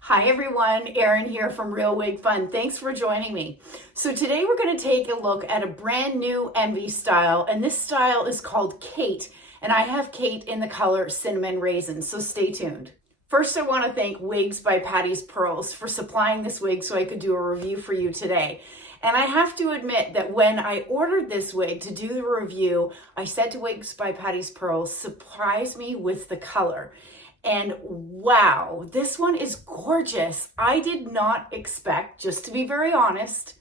Hi everyone, Erin here from Real Wig Fun. Thanks for joining me. So today we're going to take a look at a brand new Envy style, and this style is called Kate, and I have Kate in the color Cinnamon Raisin, so stay tuned. First, I want to thank Wigs by Patti's Pearls for supplying this wig so I could do a review for you today. And I have to admit that when I ordered this wig to do the review, I said to Wigs by Patti's Pearls, surprise me with the color. And wow, this one is gorgeous. I did not expect, just to be very honest,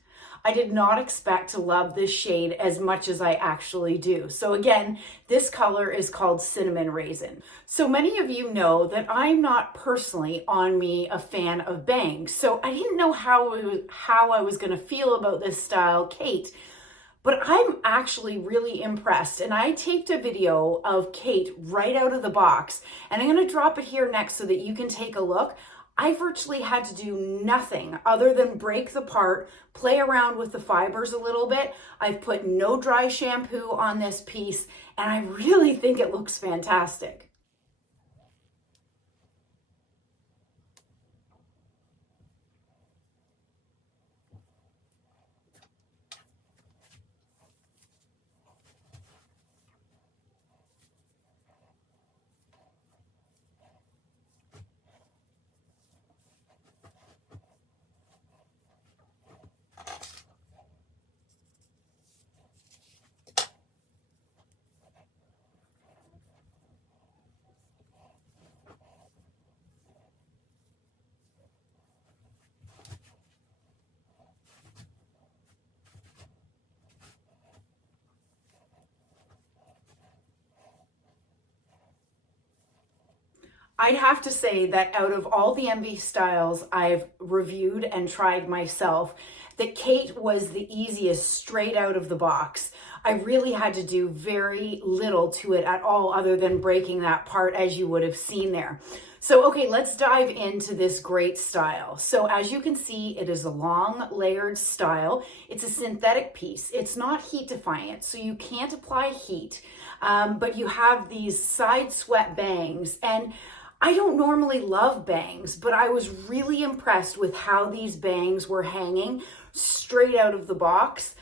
I did not expect to love this shade as much as I actually do. So again, this color is called Cinnamon Raisin. So many of you know that I'm not personally on me a fan of bangs. So I didn't know how I was going to feel about this style, Kate. But I'm actually really impressed, and I taped a video of Kate right out of the box, and I'm going to drop it here next so that you can take a look. I virtually had to do nothing other than break the part, play around with the fibers a little bit. I've put no dry shampoo on this piece, and I really think it looks fantastic. I'd have to say that out of all the Envy styles I've reviewed and tried myself, that Kate was the easiest straight out of the box. I really had to do very little to it at all other than breaking that part, as you would have seen there. So, okay, let's dive into this great style. So as you can see, it is a long layered style. It's a synthetic piece. It's not heat defiant, so you can't apply heat, but you have these side swept bangs. And I don't normally love bangs, but I was really impressed with how these bangs were hanging straight out of the box.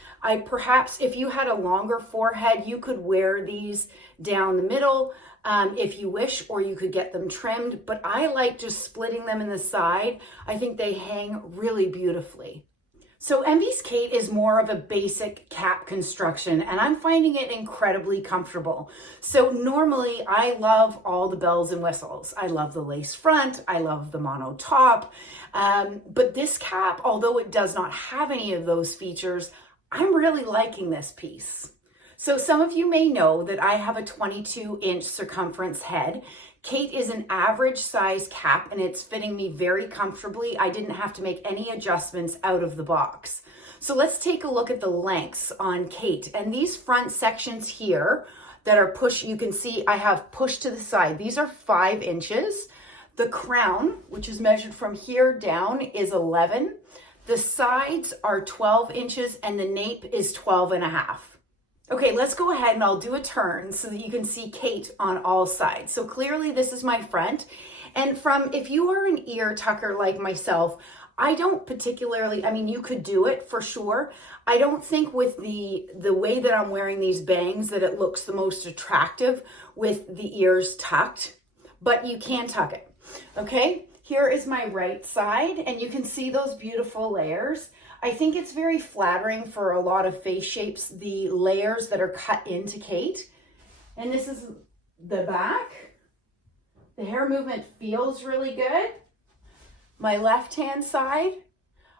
Perhaps if you had a longer forehead, you could wear these down the middle if you wish, or you could get them trimmed, but I like just splitting them in the side. I think they hang really beautifully. So Envy's Kate is more of a basic cap construction, and I'm finding it incredibly comfortable. So normally I love all the bells and whistles. I love the lace front, I love the mono top, but this cap, although it does not have any of those features, I'm really liking this piece. So some of you may know that I have a 22-inch circumference head. Kate is an average size cap, and it's fitting me very comfortably. I didn't have to make any adjustments out of the box. So let's take a look at the lengths on Kate. And these front sections here that are you can see I have pushed to the side. These are 5 inches. The crown, which is measured from here down, is 11. The sides are 12 inches and the nape is 12.5. Okay, let's go ahead and I'll do a turn so that you can see Kate on all sides. So clearly this is my front. And if you are an ear tucker like myself, I don't particularly, I mean, you could do it for sure. I don't think with the way that I'm wearing these bangs that it looks the most attractive with the ears tucked, but you can tuck it. Okay, here is my right side, and you can see those beautiful layers. I think it's very flattering for a lot of face shapes, the layers that are cut into Kate. And this is the back. The hair movement feels really good. My left-hand side,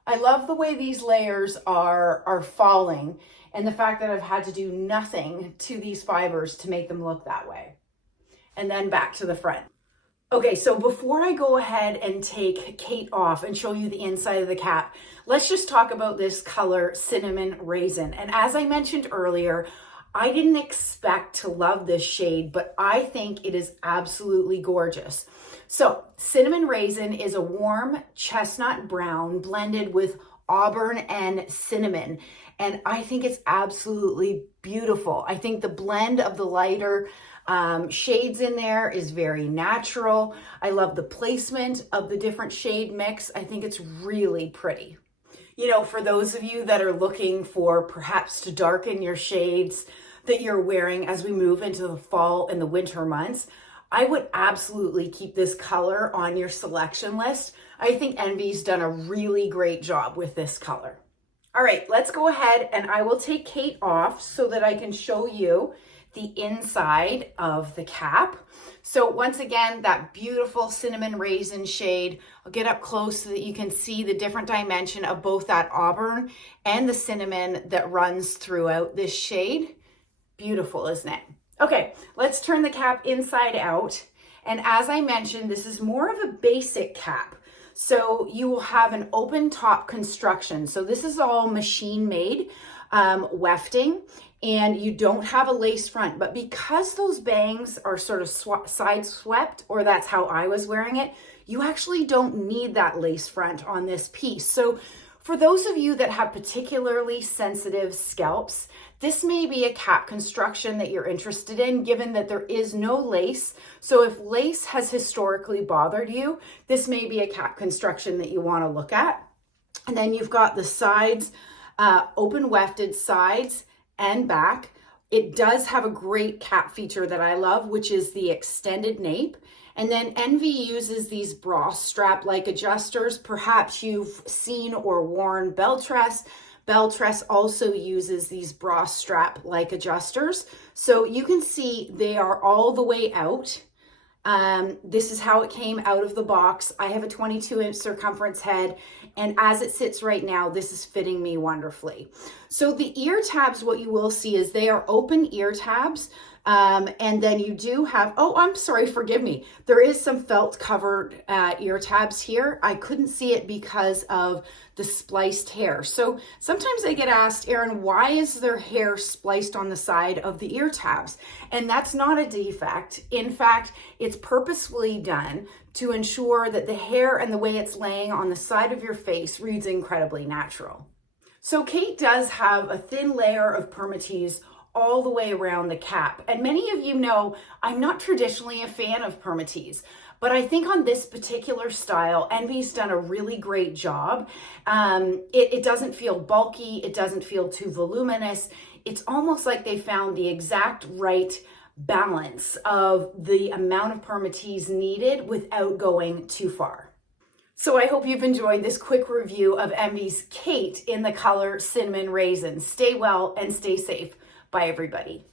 I love the way these layers are falling and the fact that I've had to do nothing to these fibers to make them look that way. And then back to the front. Okay, so before I go ahead and take Kate off and show you the inside of the cap, let's just talk about this color, Cinnamon Raisin. And as I mentioned earlier, I didn't expect to love this shade, but I think it is absolutely gorgeous. So Cinnamon Raisin is a warm chestnut brown blended with auburn and cinnamon. And I think it's absolutely beautiful. I think the blend of the lighter Shades in there is very natural. I love the placement of the different shade mix. I think it's really pretty. You know, for those of you that are looking for perhaps to darken your shades that you're wearing as we move into the fall and the winter months, I would absolutely keep this color on your selection list. I think Envy's done a really great job with this color. All right, let's go ahead and I will take Kate off so that I can show you the inside of the cap. So once again, that beautiful cinnamon raisin shade. I'll get up close so that you can see the different dimension of both that auburn and the cinnamon that runs throughout this shade. Beautiful, isn't it? Okay, let's turn the cap inside out. And as I mentioned, this is more of a basic cap. So you will have an open top construction. So this is all machine made wefting, and you don't have a lace front, but because those bangs are sort of side swept, or that's how I was wearing it, you actually don't need that lace front on this piece. So for those of you that have particularly sensitive scalps, this may be a cap construction that you're interested in, given that there is no lace. So if lace has historically bothered you, this may be a cap construction that you want to look at. And then you've got the sides, open wefted sides and back. It does have a great cap feature that I love, which is the extended nape. And then Envy uses these bra strap-like adjusters. Perhaps you've seen or worn Beltress. Beltress also uses these bra strap-like adjusters. So you can see they are all the way out. This is how it came out of the box. I have a 22-inch circumference head, and as it sits right now, this is fitting me wonderfully. So the ear tabs, what you will see is they are open ear tabs. And then you do have, oh, I'm sorry, forgive me. There is some felt covered ear tabs here. I couldn't see it because of the spliced hair. So sometimes I get asked, Erin, why is there hair spliced on the side of the ear tabs? And that's not a defect. In fact, it's purposefully done to ensure that the hair and the way it's laying on the side of your face reads incredibly natural. So Kate does have a thin layer of permatease all the way around the cap. And many of you know I'm not traditionally a fan of permatease, but I think on this particular style, Envy's done a really great job. It doesn't feel bulky. It doesn't feel too voluminous. It's almost like they found the exact right balance of the amount of permatease needed without going too far. So I hope you've enjoyed this quick review of Envy's Kate in the color Cinnamon Raisin. Stay well and stay safe. Bye, everybody.